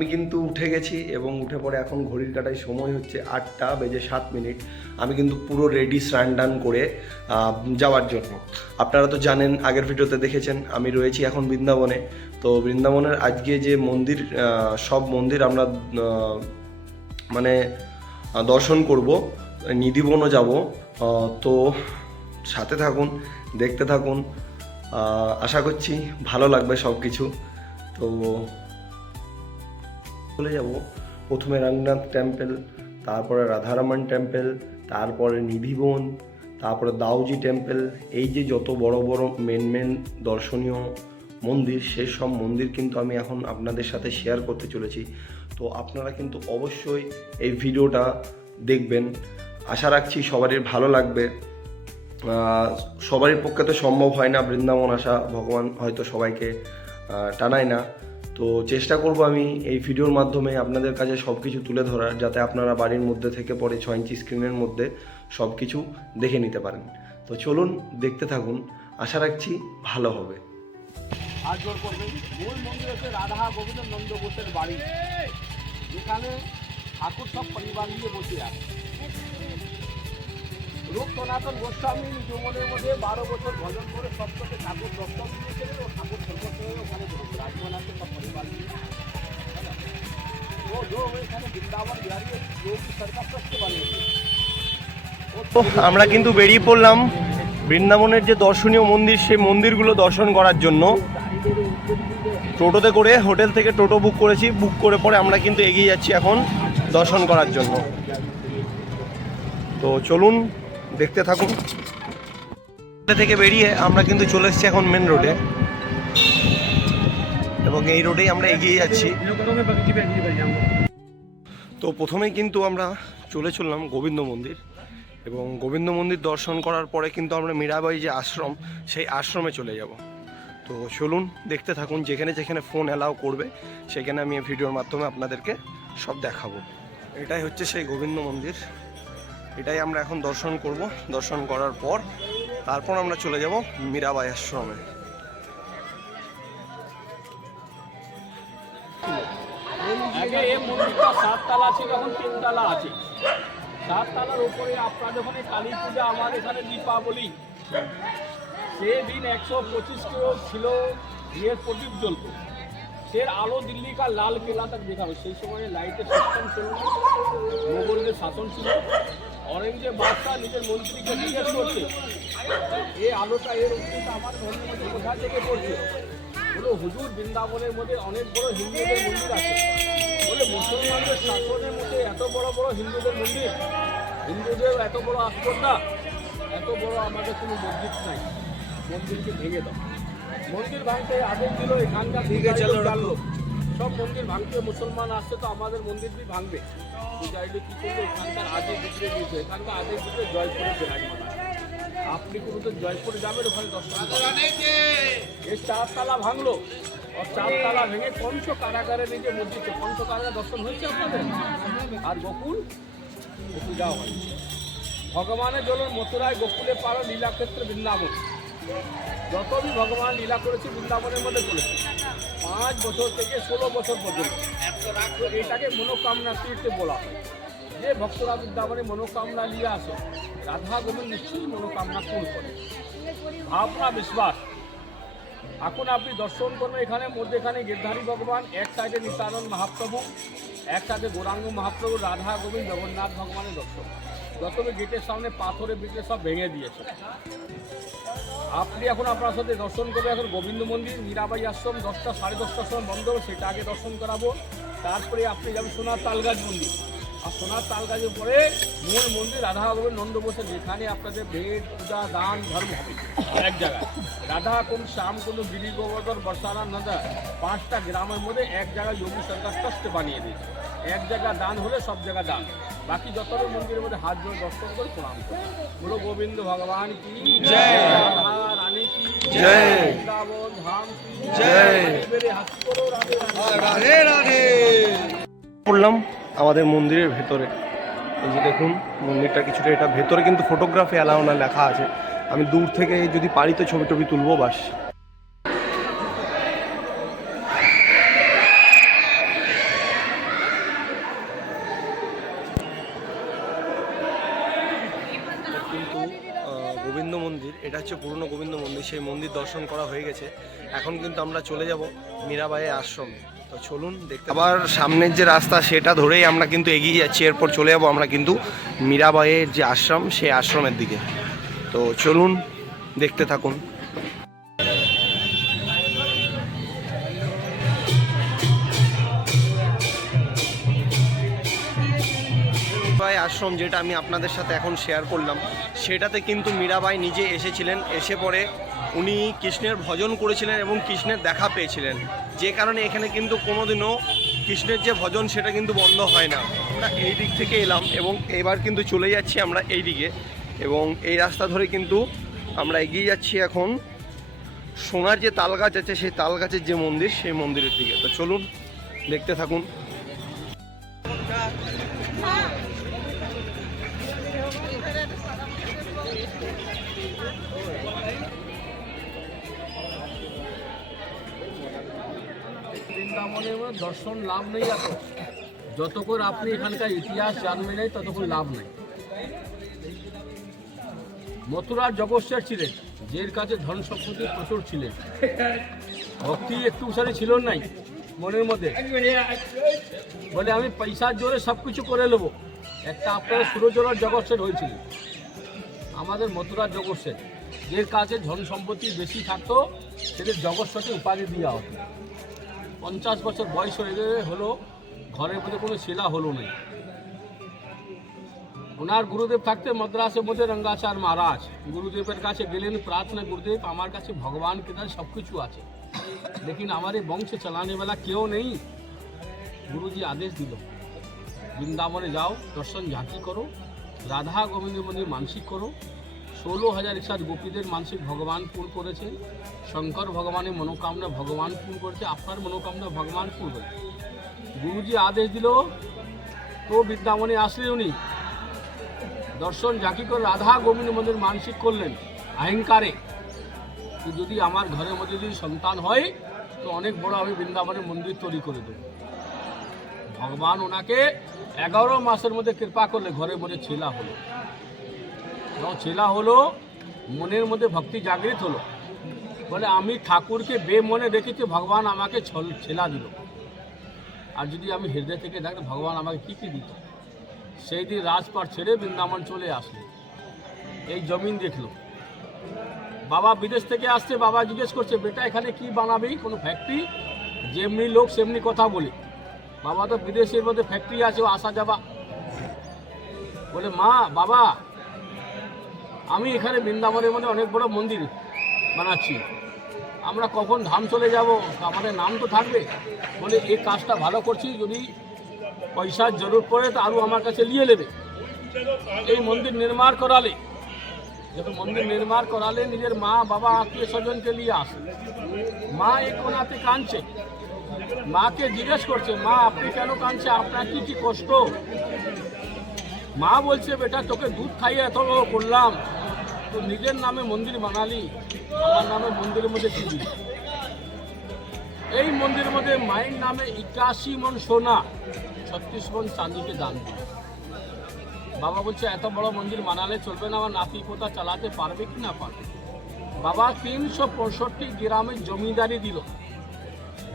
আমি কিন্তু উঠে গেছি এবং উঠে পরে এখন ঘড়ির কাটায় সময় হচ্ছে 8:07। আমি কিন্তু পুরো রেডি স্নান টান করে যাওয়ার জন্য। আপনারা তো জানেন, আগের ভিডিওতে দেখেছেন আমি রয়েছি এখন বৃন্দাবনে। তো বৃন্দাবনের আজকে যে মন্দির, সব মন্দির আমরা মানে দর্শন করব, নিধিবনও যাব। তো সাথে থাকুন, দেখতে থাকুন, আশা করছি ভালো লাগবে সব কিছু। তো চলে যাব প্রথমে রঙ্গনাথ টেম্পল, তারপরে রাধারমণ টেম্পল, তারপরে নিধিবন, তারপরে দাউজি টেম্পল। এই যে যত বড় বড় মেন দর্শনীয় মন্দির, সেই সব মন্দির কিন্তু আমি এখন আপনাদের সাথে শেয়ার করতে চলেছি। তো আপনারা কিন্তু অবশ্যই এই ভিডিওটা দেখবেন। আশা রাখছি সবারই ভালো লাগবে। সবারই পক্ষে তো সম্ভব হয় না বৃন্দাবন আসা, ভগবান হয়তো সবাইকে টানায় না। তো চেষ্টা করব আমি এই ভিডিওর মাধ্যমে আপনাদের কাছে সব কিছু তুলে ধরার, যাতে আপনারা বাড়ির মধ্যে থেকে পরে 6 ইঞ্চি স্ক্রিনের মধ্যে সব কিছু দেখে নিতে পারেন। তো চলুন দেখতে থাকুন, আশা রাখছি ভালো হবে। হাত জোর করবেন। মূল মন্দির হচ্ছে রাধা গোবিন্দ নন্দ বোসের বাড়ি, যেখানে ঠাকুর সব পরিবার নিয়ে বসে আছে। রূপ সনাতন গোস্বামী জীবনের মধ্যে 12 বছর ভজন করে সবচেয়ে ঠাকুর দর্শন দিয়েছিলেন ও ঠাকুর সর্বত্র ওখানে রাজমান আছে সব পরিবার নিয়ে। वो जो এখানে বৃন্দাবন বিহারি যোগী সরকার ট্রাস্ট বানিয়েছে। তো আমরা কিন্তু বেরিয়ে পড়লাম বৃন্দাবনের যে দর্শনীয় মন্দির, সেই মন্দিরগুলো দর্শন করার জন্য। টোটোতে করে হোটেল থেকে টোটো বুক করেছি, বুক করে পরে আমরা কিন্তু এগিয়ে যাচ্ছি এখন দর্শন করার জন্য। তো চলুন দেখতে থাকুন। থেকে বেরিয়ে আমরা কিন্তু চলে এসেছি এখন মেন রোডে, এবং এই রোডেই আমরা এগিয়ে যাচ্ছি। তো প্রথমেই কিন্তু আমরা চলে চললাম গোবিন্দ মন্দির, এবং গোবিন্দ মন্দির দর্শন করার পরে কিন্তু আমরা মীরাবাই যে আশ্রম, সেই আশ্রমে চলে যাব। তো চলুন দেখতে থাকুন। যেখানে যেখানে ফোন অ্যালাউ করবে সেখানে আমি এই ভিডিওর মাধ্যমে আপনাদেরকে সব দেখাবো। এটাই হচ্ছে সেই গোবিন্দ মন্দির, এটাই আমরা এখন দর্শন করব। দর্শন করার পর তারপর আমরা চলে যাব মীরাবাই আশ্রমে। আগে এই মন্দিরটা 7 তলা ছিল, এখন 3 তলা আছে। 7 তলার উপরে আপনার যখন কালী পূজা, আমার এখানে দীপাবলি, সেদিন 125 কিলো ছিল ঘিয়ের প্রদীপ জ্বলত। সে আলো দিল্লি কা লাল কেলা তক দেখাবে। সেই সময় লাইটের সিস্টেম ছিল না, মোগলদের শাসন ছিল। অরেঞ্জে বাদশাহ নিজের মন্ত্রীকে জিজ্ঞেস করছে, এই আলোটা, এর উত্তরটা আমার ধর্মের মধ্যে কোথা থেকে পড়ছে? বলো, হুজুর বৃন্দাবনের মধ্যে অনেক বড় হিন্দুদের মন্দির আছে। বলে, মুসলমানদের শাসনের মধ্যে এত বড় বড় হিন্দুদের মন্দির, হিন্দুদের এত বড় আস্পর্ধা, এত বড় আমাদের কোনো মসজিদ নাই, মন্দিরকে ভেঙে দাও। মন্দির ভাঙতে আদেশ দিল, এখানকার জানলো সব মন্দির ভাঙতে মুসলমান আসছে, তো আমাদের মন্দির भी ভাঙবে। পূজারিটি কি করলো, এখানকার আদেশ বিগড়ে দিয়েছে, এখানকার আদেশ দিতে জয়পুরে বিরাজমান আছে। আপনি কোনো তো জয়পুরে যাবেন, ওখানে দর্শন করবেন। এই 4 তলা ভাঙলো, আর 4 তলা ভেঙে পঞ্চ কারাগারে নিজে মসজিদ, পঞ্চ কারাগার দর্শন হয়েছে আপনাদের। আর গোকুল যাওয়া হয়, ভগবানের জন্য মথুরায় গোকুলে পারো লীলাক্ষেত্র বৃন্দাবন। যত भी ভগবান লীলা করেছে বৃন্দাবনের মধ্যে করেছে, 5 বছর থেকে 16 বছর পর্যন্ত। তো এটাকে মনোকামনা তীর্থ বলা হয়। যে ভক্তরা বৃন্দাবনে মনোকামনা নিয়ে আসে, রাধা গোবিন্দ নিশ্চয়ই মনোকামনা পূর্ণ করে। ভাবনা বিশ্বাস। এখন আপনি দর্শন করবেন এখানে মধ্যেখানে গিরধারী ভগবান, এক সাইডে নিত্যানন্দ মহাপ্রভু, এক সাইডে গৌরাঙ্গ মহাপ্রভু, রাধা গোবিন্দ জগন্নাথ ভগবানের দর্শন। যত গেটের সামনে পাথরে বিটে সব ভেঙে দিয়েছে। আপনি এখন আপনার সাথে দর্শন করবে এখন গোবিন্দ মন্দির, মীরাবাই আশ্রম 10টা 10:30টার সময় বন্ধ হবে, সেটা আগে দর্শন করাবো। তারপরে আপনি যাবেন সোনার তালগাছ মন্দির, আর সোনার তালগাছের পরে মূল মন্দির রাধা গোবিন্দ নন্দ বোসের, যেখানে আপনাদের ভেদ পূজা দান ধর্ম হবে এক জায়গায়। রাধা কুণ্ড, শ্যাম কুণ্ড, গিরি গোবর্ধন, বর্ষানা নদা, 5টা গ্রামের মধ্যে এক জায়গায় যোগী সরকার ট্রাস্ট বানিয়ে দিয়েছে। এক জায়গা দান হলে সব জায়গা দান। বাকি যত মন্দিরের মধ্যে হাত জোড়ে দর্শন করে প্রণাম করে বলো, গোবিন্দ ভগবান কি জয়, রাধা রানী কি জয়, বৃন্দাবন ধাম কি জয়। হাসি করো, রাধে রাধে। পড়লাম আমাদের মন্দিরের ভেতরে। এই যে দেখুন মন্দিরটা কিছুটা, এটা ভেতরে কিন্তু ফটোগ্রাফি অ্যালাউ না লেখা আছে। আমি দূর থেকে যদি পারি তো ছবি টবি তুলবো বাস। কিন্তু গোবিন্দ মন্দির, এটা হচ্ছে পুরনো গোবিন্দ মন্দির, সেই মন্দির দর্শন করা হয়ে গেছে। এখন কিন্তু আমরা চলে যাব মীরাবাই আশ্রমে। তো চলুন দেখতে। আবার সামনের যে রাস্তা সেটা ধরেই আমরা কিন্তু এগিয়ে যাচ্ছি, এরপর চলে যাব আমরা কিন্তু মীরাবাইয়ের যে আশ্রম সেই আশ্রমের দিকে। তো চলুন দেখতে থাকুন। মীরাবাই আশ্রম যেটা আমি আপনাদের সাথে এখন শেয়ার করলাম, সেটাতে কিন্তু মীরাবাই নিজে এসেছিলেন। এসে পরে উনি কৃষ্ণের ভজন করেছিলেন এবং কৃষ্ণের দেখা পেয়েছিলেন, যে কারণে এখানে কিন্তু কোনোদিনও কৃষ্ণের যে ভজন সেটা কিন্তু বন্ধ হয় না। আমরা এই দিক থেকে এলাম এবং এবার কিন্তু চলে যাচ্ছি আমরা এই দিকে, এবং এই রাস্তা ধরে কিন্তু আমরা এগিয়ে যাচ্ছি এখন সোনার যে তাল গাছ আছে সেই তাল গাছের যে মন্দির সেই মন্দিরের দিকে। তো চলুন দেখতে থাকুন। বৃন্দাবনের দর্শন লাভ নেই এত, যতক্ষণ আপনি এখানকার ইতিহাস জানবেন নেই ততক্ষণ লাভ নেই। মথুরার জগৎসের ছিলেন, যের কাছে ধন সম্পত্তি প্রচুর ছিলেন, ভক্তি একটু সারি ছিল নাই মনের মধ্যে, বলে আমি পয়সার জোরে সব কিছু করে নেবো। একটা আপনার সুরজলার জগৎসের হয়েছিল, আমাদের মথুরার জগৎসের, যের কাছে ধন সম্পত্তি বেশি থাকতো সেদের জগৎসকে উপাধি দেওয়া হতো। 50 বছর বয়স হয়ে হলো, ঘরের মধ্যে কোনো শিলা হলো না। ওনার গুরুদেব থাকতে মাদ্রাসের মধ্যে রঙ্গাচার মহারাজ গুরুদেবের কাছে গেলেন, প্রার্থনা গুরুদেব আমার কাছে ভগবান के द्वारा सब कुछ আছে, लेकिन हमारे वंश चलाने वाला क्यों नहीं। गुरुजी आदेश दिल, বৃন্দাবনে যাও, দর্শন ঝাঁকি করো, রাধা গোবিন্দ মন্দির মানসিক করো। 16,000 একসাথ গোপীদের মানসিক ভগবান পূর্ণ করেছে, শঙ্কর ভগবানের মনোকামনা ভগবান পূর্ণ করেছে, আপনার মনোকামনা ভগবান পূর্ণ করেছে। গুরুজি আদেশ দিল, তো বৃন্দাবনে আসলে উনি দর্শন ঝাঁকি করে রাধা গোবিন্দ মন্দির মানসিক করলেন অহংকারে, যদি আমার ঘরের মধ্যে যদি সন্তান হয় তো অনেক বড় আমি বৃন্দাবনের মন্দির তৈরি করে দেব। ভগবান ওনাকে 11 মাসের মধ্যে কৃপা করলে ঘরের মধ্যে ছেলা হলো। যখন ছেলা হলো মনের মধ্যে ভক্তি জাগৃত হলো, বলে আমি ঠাকুরকে বেমনে দেখেছি, ভগবান আমাকে ছেলা দিল। আর যদি আমি হৃদয় থেকে দেখতে ভগবান আমাকে কী কী দিত। সেই দিন রাজপাট ছেড়ে বৃন্দাবন চলে আসলো, এই জমিন দেখলো। বাবা বিদেশ থেকে আসছে, বাবা জিজ্ঞেস করছে বেটা এখানে কি বানাবি, কোনো ফ্যাক্টরি? যেমনি লোক সেমনি কথা বলে। বাবা তো বিদেশের মধ্যে ফ্যাক্টরি আছে, ও আসা যাবা। বলে মা বাবা আমি এখানে বৃন্দাবনের মধ্যে অনেক বড় মন্দির বানাচ্ছি, আমরা কখন ধাম চলে যাব, আমাদের নাম তো থাকবে। বলে এই কাজটা ভালো করছি, যদি পয়সার জরুর পড়ে তো আরও আমার কাছে নিয়ে নেবে। এই মন্দির নির্মাণ করালে, যখন মন্দির নির্মাণ করালে নিজের মা বাবা আত্মীয় স্বজনকে নিয়ে আসে। মা এক কোনাতে কাঁদছে, মাকে জিজ্ঞেস করছে মা আপনি কেন কাঁদছে, আপনার কি কি কষ্ট? মা বলছে বেটা তোকে দুধ খাইয়ে এত বড় করলাম, তো নিজের নামে মন্দির বানালি, আমার নামে মন্দিরের মধ্যে কি দিলি? এই মন্দিরের মধ্যে মায়ের নামে 81 মণ সোনা 36 মণ চাঁদিকে দান দিল। বাবা বলছে এত বড় মন্দির বানালে চলবে না, আমার নাতি পোতা চালাতে পারবে কি না পারবে? বাবা 365 গ্রামের জমিদারি দিল,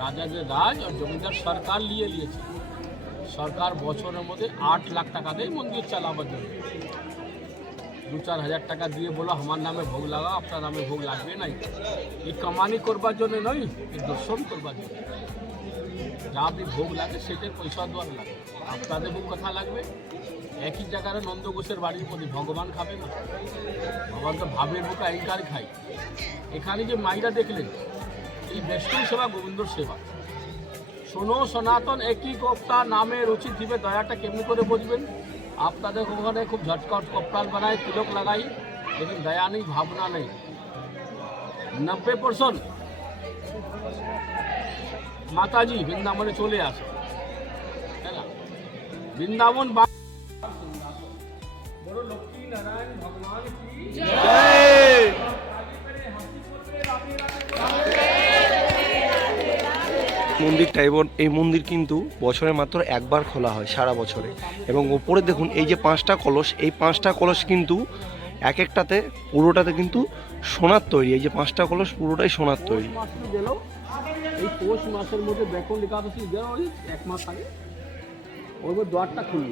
রাজাদের রাজ আর জমিদার সরকার নিয়েছে। সরকার বছরের মধ্যে 8 লাখ টাকা দেয় মন্দির চালাবার জন্য। 2-4 হাজার টাকা দিয়ে বলো আমার নামে ভোগ লাগাও, আপনার নামে ভোগ লাগবে নাই। এই কামানি করবার জন্য নয়, এই দর্শন করবার জন্য। যা আপনি ভোগ লাগে সেটার পয়সা দেওয়ার লাগে, আপনাদের ভোগ কথা লাগবে। একই জায়গায় নন্দ ঘোষের বাড়ির মধ্যে ভগবান খাবে না, ভগবান তো ভাবের বুকে অহংকার খায়। এখানে যে মাইরা দেখলেন এই বৈষ্ণব সেবা গোবিন্দর সেবা। শোনো সনাতন একই কপ্তা নামে রুচি দিবে, দয়াটা কেমনি করে বুঝবেন? আপনাদের ওখানে খুব ঝটকট কপ্তাল বানায়, তিলক লাগাই, लेकिन दया नहीं, भावना नहीं। 90% माताजी वृंदावने चले आसे, है ना? वृंदावन बोलो लक्ष्मी नारायण भगवान की जय। মন্দিরটা এবং এই মন্দির কিন্তু বছরে মাত্র একবার খোলা হয় সারা বছরে। এবং ওপরে দেখুন এই যে 5টা কলস, এই 5টা কলস কিন্তু এক একটাতে পুরোটাতে কিন্তু সোনার তৈরি। এই যে 5টা কলস পুরোটাই সোনার তৈরি। এই পৌষ মাসের মধ্যে ব্যাকুণ্ঠ একাদশী গেল ওই 1 মাস আগে, ওর মধ্যে দ্বারটা খুলল।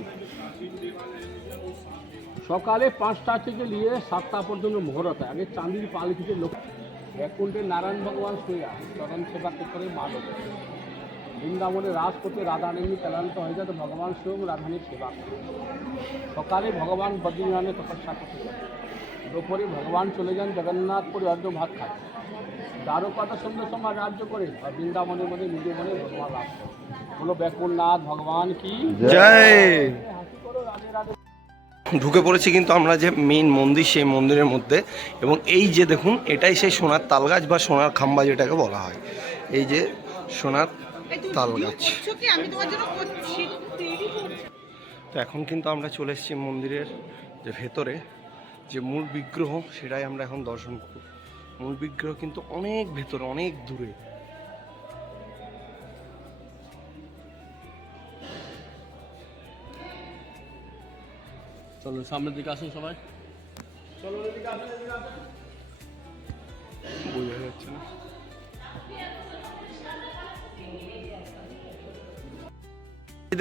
সকালে 5টা থেকে নিয়ে 7টা পর্যন্ত মুহূর্ত হয়। আগে চাঁদির পালি থেকে লোক ব্যাকুণ্ঠে নারায়ণ ভগবান শুয়ে আসে, চরণ সেবা করে মা লোক বৃন্দাবনে রাস করতে রাধারানী ক্লান্ত হয়ে যায়, তো ভগবান স্বয়ং রাধারানীর সেবা করে। সকালে ভগবান বদ্রীনাথে তপস্যা করতে যান, দুপুরে ভগবান চলে যান জগন্নাথপুরে অর্ধ ভাত খায়, দ্বারকাটা সন্ধ্যে সময় রাজ্য করে আর বৃন্দাবনের মধ্যে নিজে মনে ভগবান রাস করে। বলো ব্যাকুণ্ঠনাথ ভগবান কি জয়। হাসি করো, রাধে রাধে। ঢুকে পড়েছি কিন্তু আমরা যে মেইন মন্দির, সেই মন্দিরের মধ্যে। এবং এই যে দেখুন, এটাই সেই সোনার তালগাছ বা সোনার খাম্বা যেটাকে বলা হয়। এই যে সোনার তালগাছ। তো এখন কিন্তু আমরা চলে এসেছি মন্দিরের যে ভেতরে যে মূল বিগ্রহ, সেটাই আমরা এখন দর্শন করব। মূল বিগ্রহ কিন্তু অনেক ভেতরে, অনেক দূরে। চলো সামনের দিকে আসুন সবাই, চলো এদিকে আসুন, এদিকে আসুন। বোঝা যাচ্ছে না।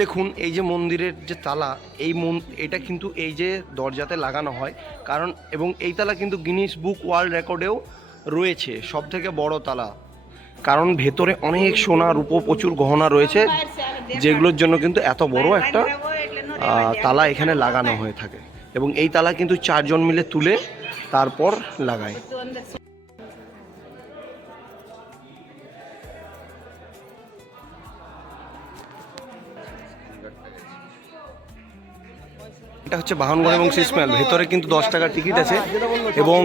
দেখুন এই যে মন্দিরের যে তালা, এটা কিন্তু এই যে দরজাতে লাগানো হয় কারণ, এবং এই তালা কিন্তু গিনিস বুক ওয়ার্ল্ড রেকর্ডেও রয়েছে সব থেকে বড় তালা, কারণ ভেতরে অনেক সোনা রূপো প্রচুর গহনা রয়েছে, যেগুলোর জন্য কিন্তু এত বড় একটা তালা এখানে লাগানো হয়ে থাকে। এবং এই তালা কিন্তু 4 জন মিলে তুলে তারপর লাগায়। এটা হচ্ছে বাহনগড় এবং শীষমহল। ভেতরে কিন্তু 10 টাকার টিকিট আছে এবং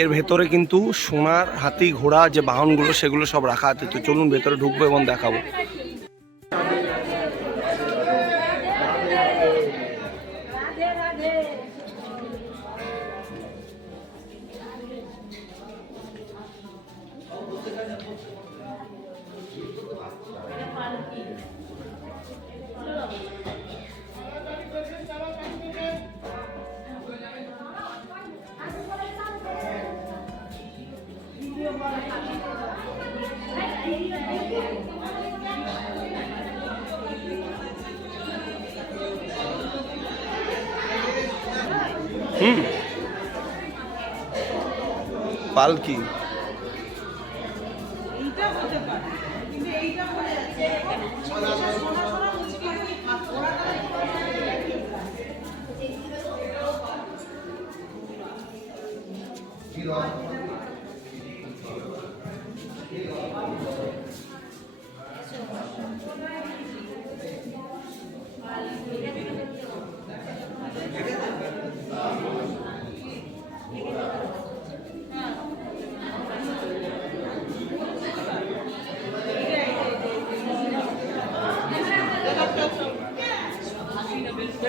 এর ভেতরে কিন্তু সোনার হাতি ঘোড়া যে বাহনগুলো সেগুলো সব রাখা আছে। তো চলুন ভেতরে ঢুকবো এবং দেখাবো। পালকি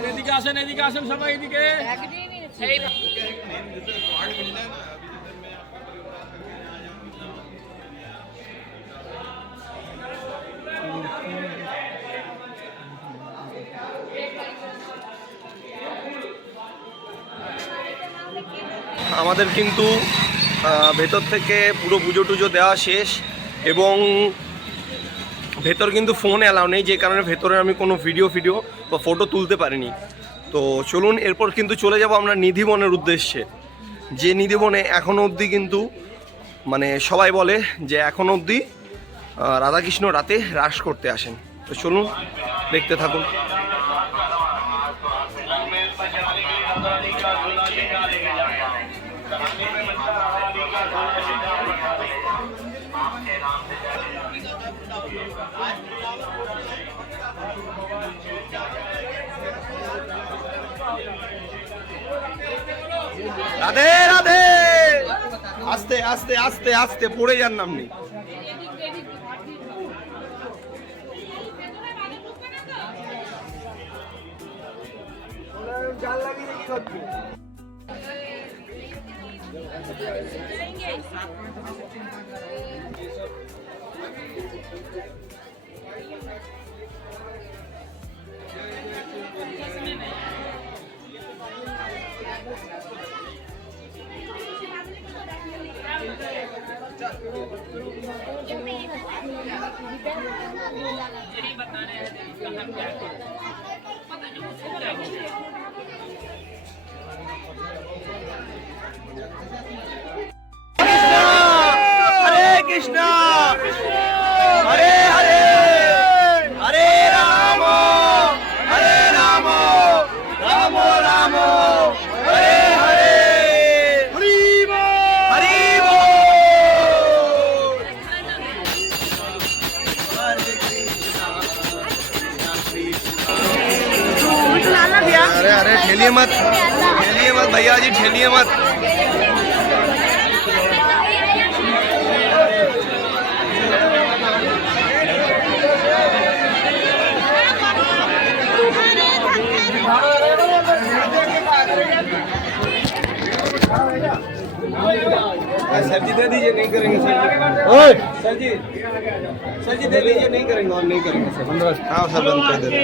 এদিকে আসেন, এদিকে আসেন সবাই, এদিকে। আমাদের কিন্তু ভেতর থেকে পুরো পুজো টুজো দেওয়া শেষ এবং ভেতর কিন্তু ফোন অ্যালাউ নেই, যে কারণে ভেতরে আমি কোনো ভিডিও বা ফটো তুলতে পারিনি। তো চলুন এরপর কিন্তু চলে যাব আমরা নিধিবনের উদ্দেশ্যে। যে নিধিবনে এখনও অবধি কিন্তু মানে সবাই বলে যে এখনও অবধি রাধাকৃষ্ণ রাতে রাস করতে আসেন। তো চলুন দেখতে থাকুন। রাধে রাধে। আস্তে আস্তে আস্তে আস্তে, পড়ে যান না আপনি। हरे कृष्णा हरे हरे हरे राम राम राम हरे हरे हरि बोल हरि बोल हरे कृष्णा अरे अरे ठेलिए मत भैया जी, ठेलिए मत। सर जी दे दीजिए, नहीं करेंगे सर जी। सर जी दे दीजिए, नहीं करेंगे और नहीं करेंगे सर। हाँ सर, बंद कर देते।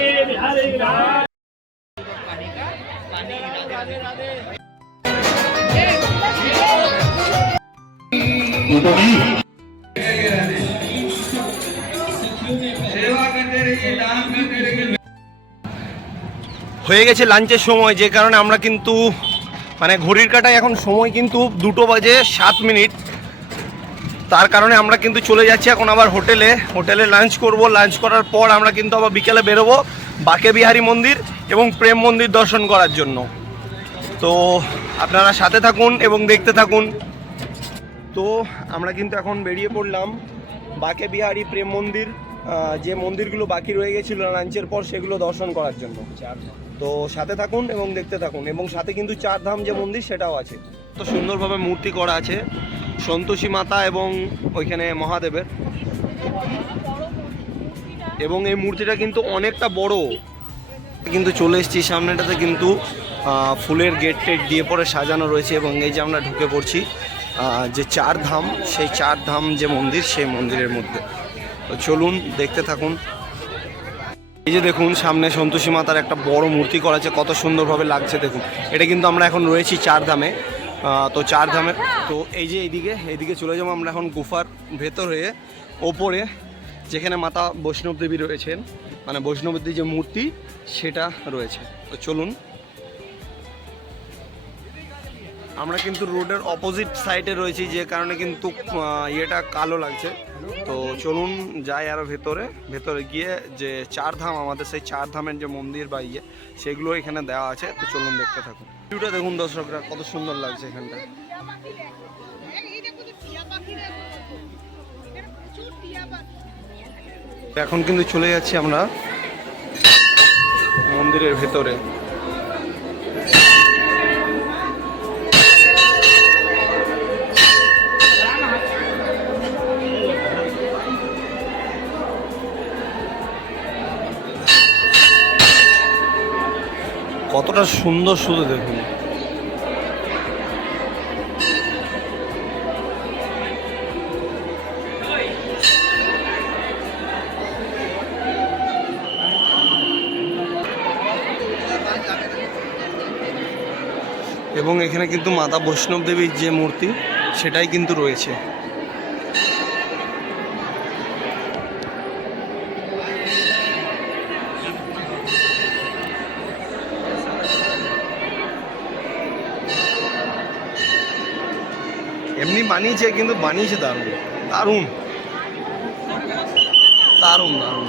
হয়ে গেছে লাঞ্চের সময়, যে কারণে আমরা কিন্তু মানে ঘড়ির কাঁটায় এখন সময় কিন্তু 2:07। তার কারণে আমরা কিন্তু চলে যাচ্ছি এখন আবার হোটেলে লাঞ্চ করব। লাঞ্চ করার পর আমরা কিন্তু আবার বিকেলে বেরোবো বাঁকে বিহারী মন্দির এবং প্রেম মন্দির দর্শন করার জন্য। তো আপনারা সাথে থাকুন এবং দেখতে থাকুন। তো আমরা কিন্তু এখন বেরিয়ে পড়লাম বাঁকে বিহারী প্রেম মন্দির, যে মন্দিরগুলো বাকি রয়ে গেছিলো লাঞ্চের পর সেগুলো দর্শন করার জন্য। তো সাথে থাকুন এবং দেখতে থাকুন, এবং সাথে কিন্তু 4 ধাম যে মন্দির সেটাও আছে। তো সুন্দরভাবে মূর্তি করা আছে সন্তোষী মাতা এবং ওইখানে মহাদেবের, এবং এই মূর্তিটা কিন্তু অনেকটা বড়। কিন্তু চলে এসেছি সামনেটাতে, কিন্তু ফুলের গেট টেট দিয়ে পরে সাজানো রয়েছে, এবং এই যে আমরা ঢুকে পড়ছি যে 4 ধাম, সেই 4 ধাম যে মন্দির সেই মন্দিরের মধ্যে। তো চলুন দেখতে থাকুন। এই যে দেখুন সামনে সন্তোষী মাতার একটা বড় মূর্তি করা আছে, কত সুন্দরভাবে লাগছে দেখুন। এটা কিন্তু আমরা এখন রয়েছি 4 ধামে। তো 4 ধামে, তো এই যে এইদিকে চলে যাবো আমরা এখন গুফার ভেতরে, ওপরে যেখানে মাতা বৈষ্ণব দেবী রয়েছেন, মানে বৈষ্ণব দেবীর যে মূর্তি সেটা রয়েছে। তো চলুন। আমরা কিন্তু রোডের অপোজিট সাইডে রয়েছি, যে কারণে কিন্তু ইয়েটা কালো লাগছে। তো চলুন যাই আরও ভেতরে গিয়ে যে 4 ধাম, আমাদের সেই 4 ধামের যে মন্দির বা ইয়ে সেগুলো এখানে দেওয়া আছে। তো চলুন দেখতে থাকুন। ভিউটা দেখুন দর্শকরা, কত সুন্দর লাগছে এখানটা। এখন কিন্তু চলে যাচ্ছি আমরা মন্দিরের ভেতরে। কতটা সুন্দর শুধু দেখুন। এবং এখানে কিন্তু মাতা বৈষ্ণব দেবীর যে মূর্তি সেটাই কিন্তু রয়েছে। এমনি বানিয়েছে, কিন্তু বানিয়েছে দারুণ দারুণ দারুণ দারুণ।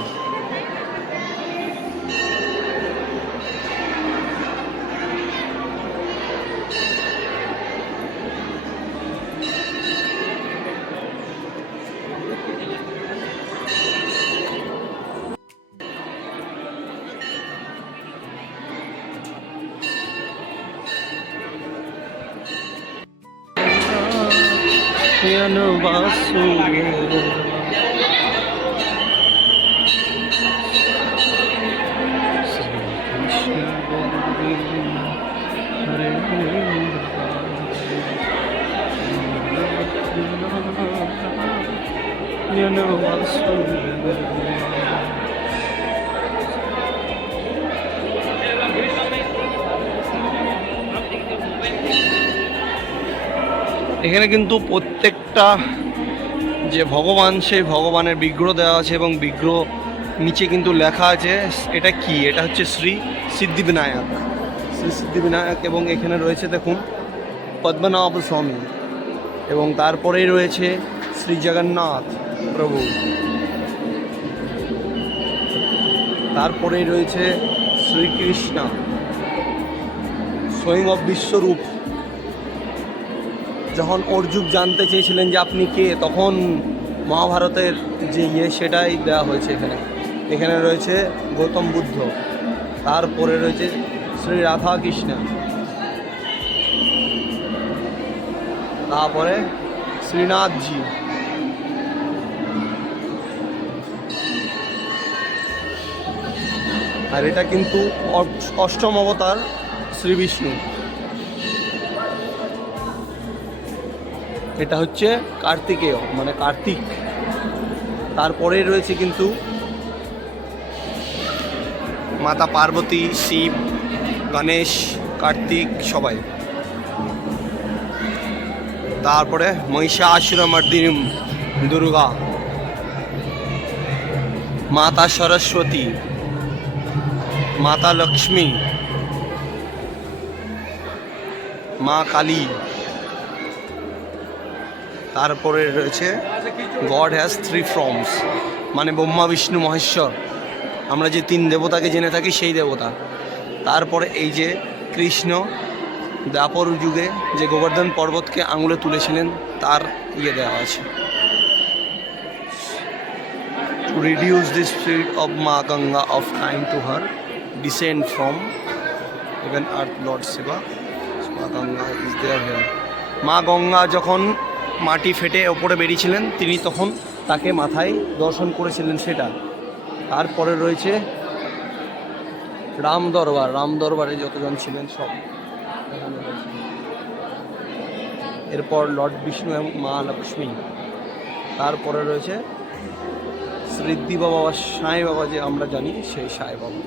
এখানে কিন্তু প্রত্যেকটা যে ভগবান, সেই ভগবানের বিগ্রহ দেওয়া আছে এবং বিগ্রহ নিচে কিন্তু লেখা আছে এটা কি, এটা হচ্ছে শ্রী সিদ্ধিবিনায়ক, শ্রী সিদ্ধিবিনায়ক। এবং এখানে রয়েছে দেখুন পদ্মনাভ স্বামী, এবং তারপরেই রয়েছে শ্রী জগন্নাথ প্রভু, তারপরেই রয়েছে শ্রীকৃষ্ণ স্বয়ং বিশ্বরূপ। যখন অর্জুন জানতে চেয়েছিলেন যে আপনি কে, তখন মহাভারতের যে সেটাই দেওয়া হয়েছে এখানে। এখানে রয়েছে গৌতম বুদ্ধ, তারপরে রয়েছে শ্রী রাধা কৃষ্ণ, তারপরে শ্রীনাথজি, আর এটা কিন্তু অষ্টম অবতার শ্রী বিষ্ণু। এটা হচ্ছে কার্তিকেয় মানে কার্তিক। তারপরে রয়েছে কিন্তু মাতা পার্বতী, শিব, গণেশ, কার্তিক সবাই। তারপরে মহিষাসুরমর্দিনী দুর্গা, মাতা সরস্বতী, মাতা লক্ষ্মী, মা কালী। তারপরে রয়েছে গড হ্যাজ 3 ফর্মস, মানে ব্রহ্মা বিষ্ণু মহেশ্বর, আমরা যে 3 দেবতাকে জেনে থাকি সেই দেবতা। তারপরে এই যে কৃষ্ণ দ্বাপর যুগে যে গোবর্ধন পর্বতকে আঙুলে তুলেছিলেন তার দেওয়া আছে। To reduce the speed of Ma Ganga of time to her descent from even earth Lord Shiva, Ma Ganga is there here. মা গঙ্গা যখন মাটি ফেটে ওপরে বেরিয়েছিলেন তিনি তখন তাকে মাথায় দর্শন করেছিলেন সেটা। তারপরে রয়েছে রাম দরবার, রাম দরবারে যতজন ছিলেন সব। এরপর লর্ড বিষ্ণু এবং মা লক্ষ্মী। তারপরে রয়েছে সিদ্ধি বাবা বা সাই বাবা, যে আমরা জানি সেই সাই বাবা।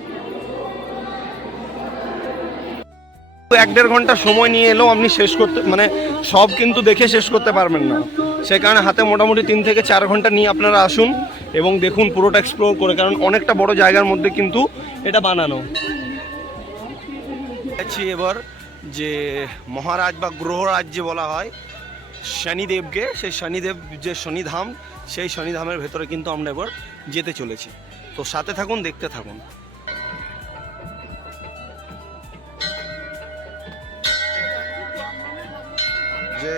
1-1.5 ঘন্টা সময় নিয়ে এলেও আপনি শেষ করতে মানে সব কিন্তু দেখে শেষ করতে পারবেন না, সে কারণে হাতে মোটামুটি 3 থেকে 4 ঘন্টা নিয়ে আপনারা আসুন এবং দেখুন পুরোটা এক্সপ্লোর করে, কারণ অনেকটা বড় জায়গার মধ্যে কিন্তু এটা বানানো। এবার যে মহারাজ বা গ্রহরাজ যে বলা হয় শনিদেবকে, সেই শনিদেব যে শনিধাম, সেই শনিধামের ভেতরে কিন্তু আমরা এবার যেতে চলেছি। তো সাথে থাকুন, দেখতে থাকুন। যে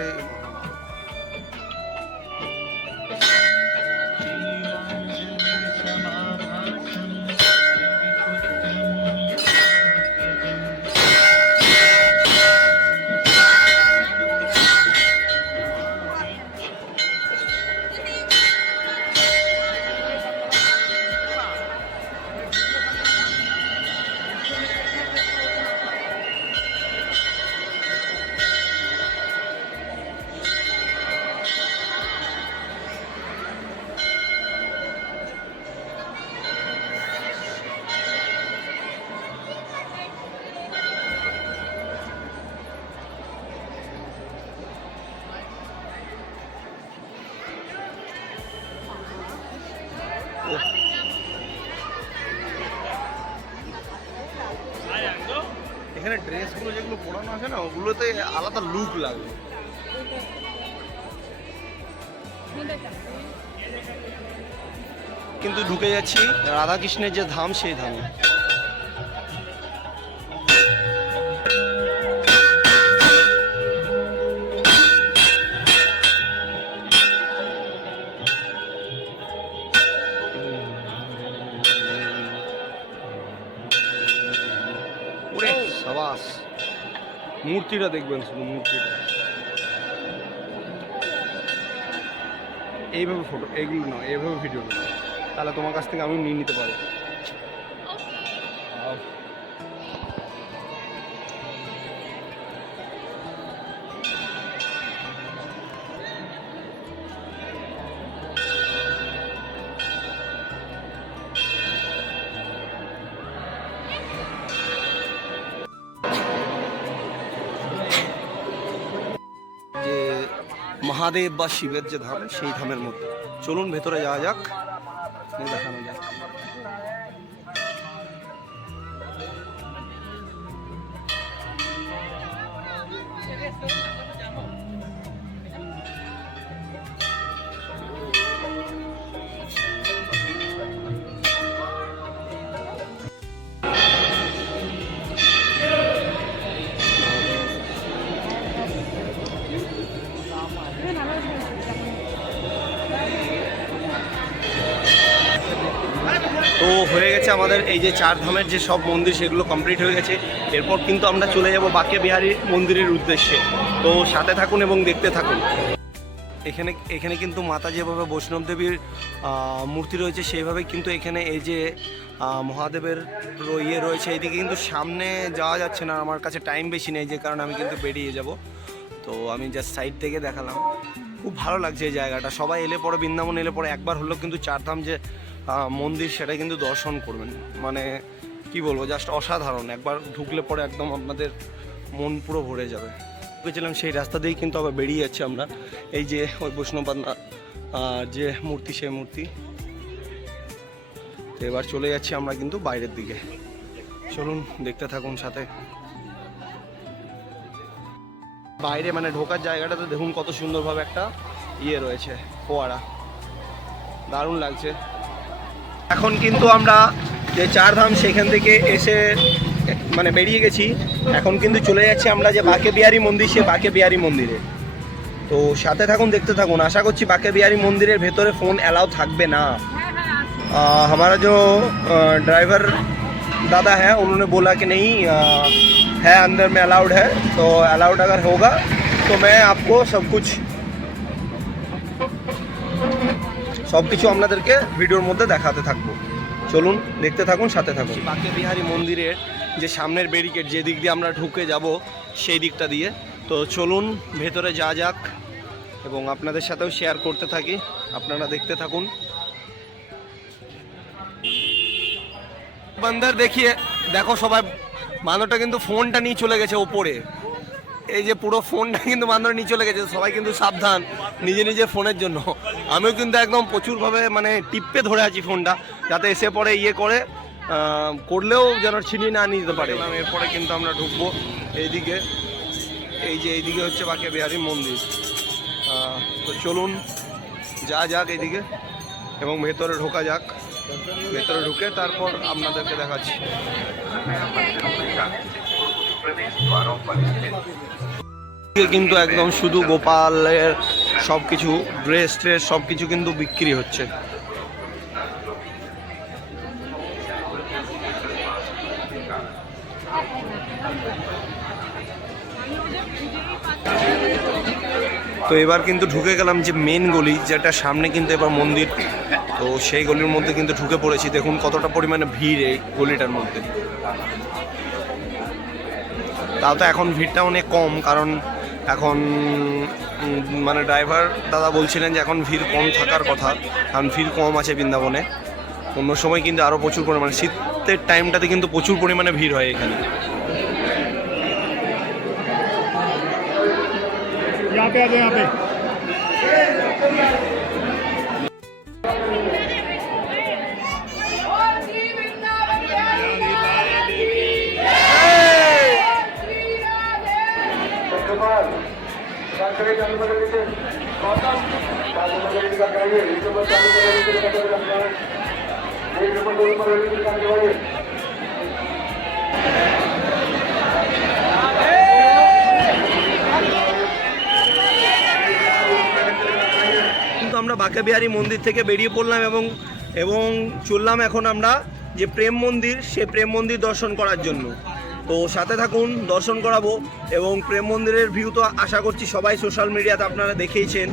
এখানে ড্রেসগুলো যেগুলো পরানো আছে না, ওগুলোতে আলাদা লুক লাগে। কিন্তু ঢুকে যাচ্ছি রাধাকৃষ্ণের যে ধাম, সেই ধামে। সাবাস, মূর্তিটা দেখবেন, শুধু মূর্তিটা। এইভাবে ফটো, এইগুলো না, এইভাবে ভিডিও না, তাহলে তোমার কাছ থেকে আমি নিয়ে নিতে পারবো। মহাদেব বা শিবের যে ধাম সেই ধামের মধ্যে। চলুন ভেতরে যাওয়া যাক, দেখানো যাক। তো হয়ে গেছে আমাদের এই যে 4 ধামের যে সব মন্দির সেগুলো কমপ্লিট হয়ে গেছে। এরপর কিন্তু আমরা চলে যাব বাঁকে বিহারী মন্দিরের উদ্দেশ্যে। তো সাথে থাকুন এবং দেখতে থাকুন। এখানে কিন্তু মাতা যেভাবে বৈষ্ণব দেবীর মূর্তি রয়েছে সেইভাবে কিন্তু এখানে এই যে মহাদেবের ইয়ে রয়েছে। এইদিকে কিন্তু সামনে যাওয়া যাচ্ছে না, আমার কাছে টাইম বেশি নেই, যে কারণে আমি কিন্তু বেরিয়ে যাব। তো আমি জাস্ট সাইড থেকে দেখালাম। খুব ভালো লাগছে এই জায়গাটা। সবাই এলে পরে, বৃন্দাবন এলে পরে একবার হলেও কিন্তু 4 ধাম যে মন্দির সেটা কিন্তু দর্শন করবেন। মানে কি বলবো, জাস্ট অসাধারণ। একবার ঢুকলে পরে একদম আপনাদের মন পুরো ভরে যাবে। ঢুকেছিলাম সেই রাস্তা দিয়েই কিন্তু আবার বেরিয়ে যাচ্ছি আমরা। এই যে ওই বৈষ্ণবপাদ যে মূর্তি, সেই মূর্তি। তো এবার চলে যাচ্ছি আমরা কিন্তু বাইরের দিকে। চলুন দেখতে থাকুন সাথে। বাইরে মানে ঢোকার জায়গাটাতে দেখুন কত সুন্দরভাবে একটা ইয়ে রয়েছে, ফোয়ারা, দারুণ লাগছে। এখন কিন্তু আমরা যে 4 ধাম সেখান থেকে এসে মানে বেরিয়ে গেছি। এখন কিন্তু চলে যাচ্ছি আমরা যে বাঁকে বিহারী মন্দির, সে বাঁকে বিহারী মন্দিরে। তো সাথে থাকুন, দেখতে থাকুন। আশা করছি বাঁকে বিহারী মন্দিরের ভেতরে ফোন অ্যালাউ থাকবে না। हमारा जो ड्राइवर दादा है उन्होंने बोला कि नहीं है, अंदर में अलाउड है। तो अलाउड अगर होगा तो मैं आपको সব কিছু আপনাদেরকে ভিডিওর মধ্যে দেখাতে থাকবো। চলুন দেখতে থাকুন, সাথে থাকুন। বাঁকে বিহারী মন্দিরের যে সামনের ব্যারিকেড, যে দিক দিয়ে আমরা ঢুকে যাব সেই দিকটা দিয়ে। তো চলুন ভেতরে যাওয়া যাক এবং আপনাদের সাথেও শেয়ার করতে থাকি। আপনারা দেখতে থাকুন। বন্দর দেখিয়ে দেখো সবাই, বান্দরটা কিন্তু ফোনটা নিয়ে চলে গেছে ওপরে। এই যে পুরো ফোনটা কিন্তু বান্দর নিয়ে চলে গেছে। সবাই কিন্তু সাবধান নিজে ফোনের জন্য। আমিও কিন্তু একদম প্রচুরভাবে মানে টিপে ধরে আছি ফোনটা, যাতে এসে পরে ইয়ে করে করলেও যেন ছিনিয়ে না নিতে পারে। এরপরে কিন্তু আমরা ঢুকবো এইদিকে। এইদিকে হচ্ছে বাঁকে বিহারী মন্দির। তো চলুন যা যাক এইদিকে এবং ভেতরে ঢোকা যাক। ভেতরে ঢুকে তারপর আপনাদেরকে দেখাচ্ছি। কিন্তু একদম শুধু গোপালের সব কিছু, ড্রেস সব কিছু কিন্তু বিক্রি হচ্ছে। তো এবার কিন্তু ঢুকে গেলাম যে মেন গলি, যেটা সামনে কিন্তু এবার মন্দির। তো সেই গলির মধ্যে কিন্তু ঢুকে পড়েছি। দেখুন কতটা পরিমাণে ভিড় এই গলিটার মধ্যে। তাও তো এখন ভিড়টা অনেক কম, কারণ এখন মানে ড্রাইভার দাদা বলছিলেন যে এখন ভিড় কম থাকার কথা, কারণ ভিড় কম আছে বৃন্দাবনে। অন্য সময় কিন্তু আরও প্রচুর পরিমাণে, শীতের টাইমটাতে কিন্তু প্রচুর পরিমাণে ভিড় হয় এখানে। কিন্তু আমরা বাঁকে বিহারী মন্দির থেকে বেরিয়ে পড়লাম এবং চললাম এখন আমরা যে প্রেম মন্দির, সে প্রেম মন্দির দর্শন করার জন্য। তো সাথে থাকুন, দর্শন করাবো। এবং প্রেম মন্দিরের ভিউ তো আশা করছি সবাই সোশ্যাল মিডিয়াতে আপনারা দেখেইছেন।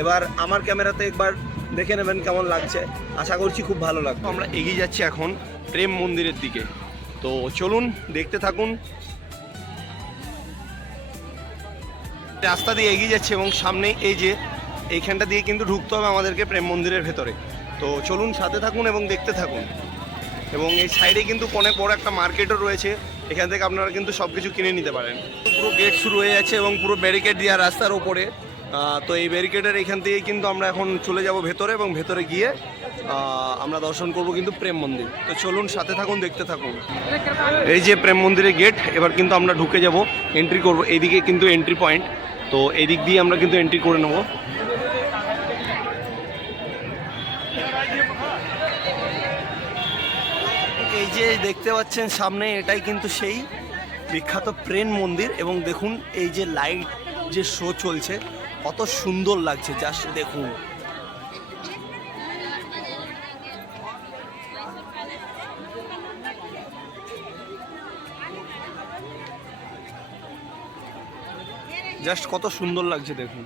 এবার আমার ক্যামেরাতে একবার দেখে নেবেন কেমন লাগছে। আশা করছি খুব ভালো লাগবে। আমরা এগিয়ে যাচ্ছি এখন প্রেম মন্দিরের দিকে। তো চলুন দেখতে থাকুন। রাস্তা দিয়ে এগিয়ে যাচ্ছে এবং সামনে এই যে এইখানটা দিয়ে কিন্তু ঢুকতে হবে আমাদেরকে প্রেম মন্দিরের ভেতরে। তো চলুন সাথে থাকুন এবং দেখতে থাকুন। এবং এই সাইডে কিন্তু অনেক বড় একটা মার্কেটও রয়েছে, এখান থেকে আপনারা কিন্তু সব কিছু কিনে নিতে পারেন। পুরো গেট শুরু হয়ে যাচ্ছে এবং পুরো ব্যারিকেড দেওয়া রাস্তার ওপরে তো এই ব্যারিকেডের এখান থেকে কিন্তু আমরা এখন চলে যাব ভেতরে, এবং ভেতরে গিয়ে আমরা দর্শন করব কিন্তু প্রেম মন্দির। তো চলুন সাথে থাকুন, দেখতে থাকুন। এই যে প্রেম মন্দিরের গেট, এবার কিন্তু আমরা ঢুকে যাব, এন্ট্রি করব। এইদিকে কিন্তু এন্ট্রি পয়েন্ট, তো এই দিক দিয়ে আমরা কিন্তু এন্ট্রি করে নেব। এই যে দেখতে পাচ্ছেন সামনে, এটাই কিন্তু সেই বিখ্যাত প্রেম মন্দির। এবং দেখুন এই যে লাইট যে শো চলছে, কত সুন্দর লাগছে, জাস্ট দেখুন। জাস্ট কত সুন্দর লাগছে দেখুন।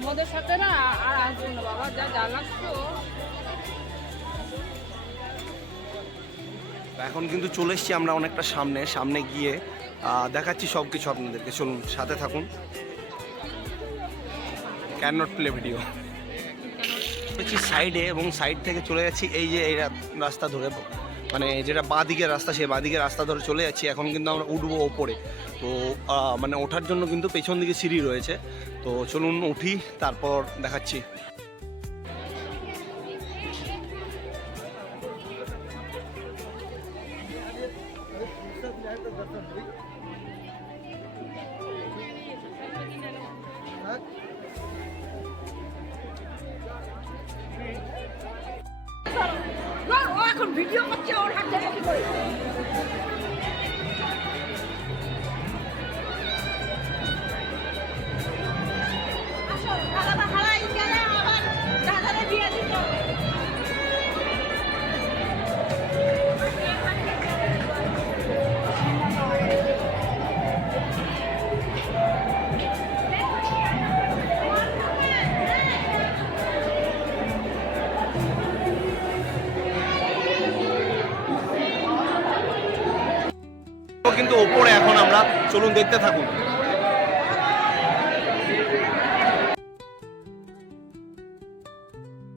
তোমাদের সাথে না আর আসবো না বাবা, যা জ্বালাচ্ছো। এখন কিন্তু চলে এসেছি আমরা অনেকটা সামনে গিয়ে দেখাচ্ছি সব কিছু আপনাদেরকে। চলুন সাথে থাকুন। ক্যান নট প্লে ভিডিও সাইডে, এবং সাইড থেকে চলে যাচ্ছি এই যে এই রাস্তা ধরে, মানে যেটা বাঁ দিকের রাস্তা, সেই বাঁ দিকের রাস্তা ধরে চলে যাচ্ছি। এখন কিন্তু আমরা উঠবো ওপরে, তো মানে ওঠার জন্য কিন্তু পেছন দিকে সিঁড়ি রয়েছে। তো চলুন উঠি, তারপর দেখাচ্ছি। ও এখন ভিডিও করছে, ওর হাত ধরে কি করে? আসো দাদা হালাই গেলে আবার দাদারে দিয়ে দিতে হবে। কিন্তু ওপরে এখন আমরা, চলুন দেখতে থাকুন।